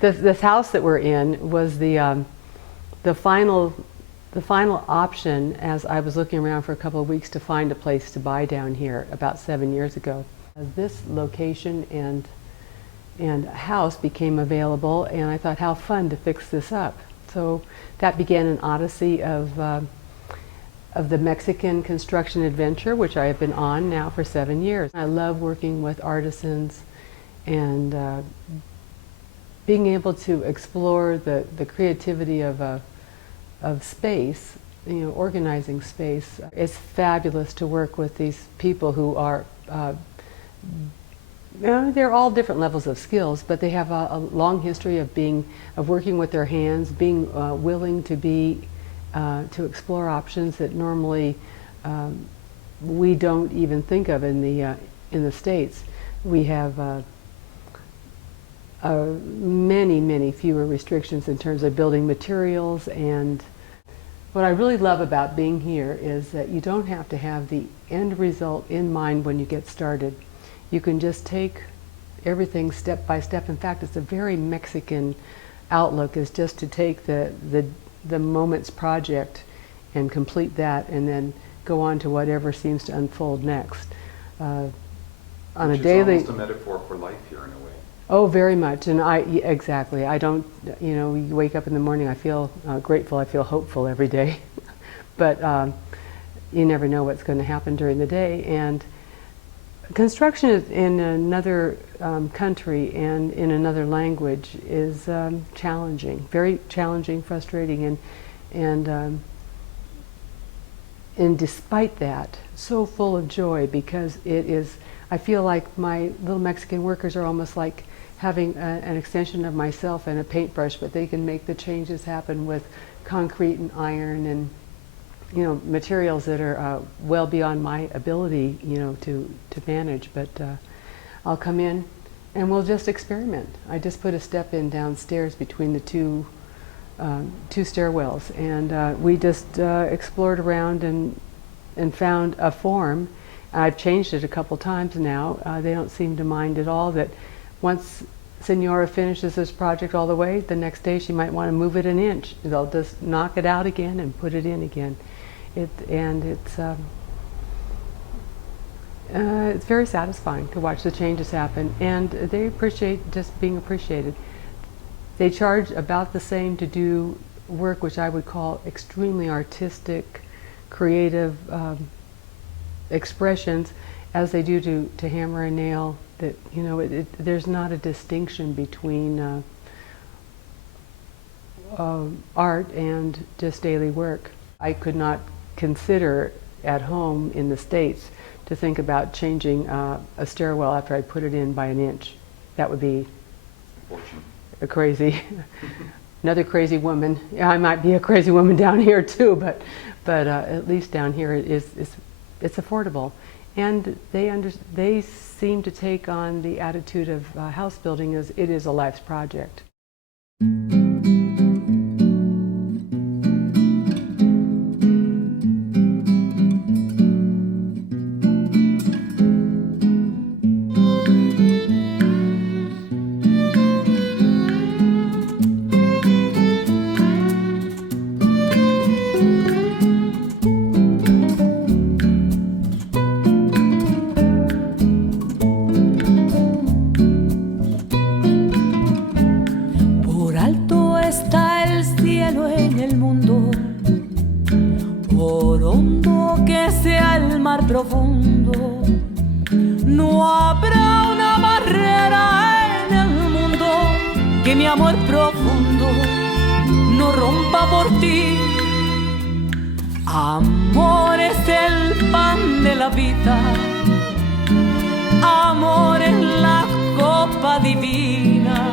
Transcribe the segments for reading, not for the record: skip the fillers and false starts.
This house that we're in was the final option as I was looking around for a couple of weeks to find a place to buy down here about 7 years ago. This location and house became available, and I thought, how fun to fix this up. So that began an odyssey of the Mexican construction adventure, which I have been on now for 7 years. I love working with artisans and being able to explore the creativity of space, organizing space. It's fabulous to work with these people who are, they're all different levels of skills, but they have a long history of working with their hands, being willing to explore options that normally we don't even think of in the States. We have many fewer restrictions in terms of building materials, and what I really love about being here is that you don't have to have the end result in mind when you get started. You can just take everything step by step. In fact, it's a very Mexican outlook, is just to take the moment's project and complete that, and then go on to whatever seems to unfold next. On a daily, it's almost a metaphor for life here in a way. Oh, very much, and exactly. I don't, you wake up in the morning, I feel grateful, I feel hopeful every day, but you never know what's going to happen during the day. And construction in another country and in another language is challenging, very challenging, frustrating, and despite that, so full of joy, because it is, I feel like my little Mexican workers are almost like having an extension of myself and a paintbrush, but they can make the changes happen with concrete and iron and materials that are well beyond my ability to manage. But I'll come in and we'll just experiment. I just put a step in downstairs between the two stairwells, and we just explored around and found a form. I've changed it a couple times now. They don't seem to mind at all that once Senora finishes this project all the way, the next day she might want to move it an inch. They'll just knock it out again and put it in again. It's very satisfying to watch the changes happen, and they appreciate just being appreciated. They charge about the same to do work which I would call extremely artistic, creative expressions as they do to hammer a nail. That there's not a distinction between art and just daily work. I could not consider at home in the States to think about changing a stairwell after I put it in by an inch. That would be a crazy, another crazy woman. Yeah, I might be a crazy woman down here too, but at least down here it's affordable. And they seem to take on the attitude of house building as it is a life's project. Profundo, no habrá una barrera en el mundo que mi amor profundo no rompa por ti. Amor es el pan de la vida, amor es la copa divina,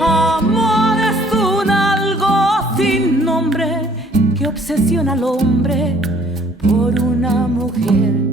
amor es un algo sin nombre que obsesiona al hombre por una mujer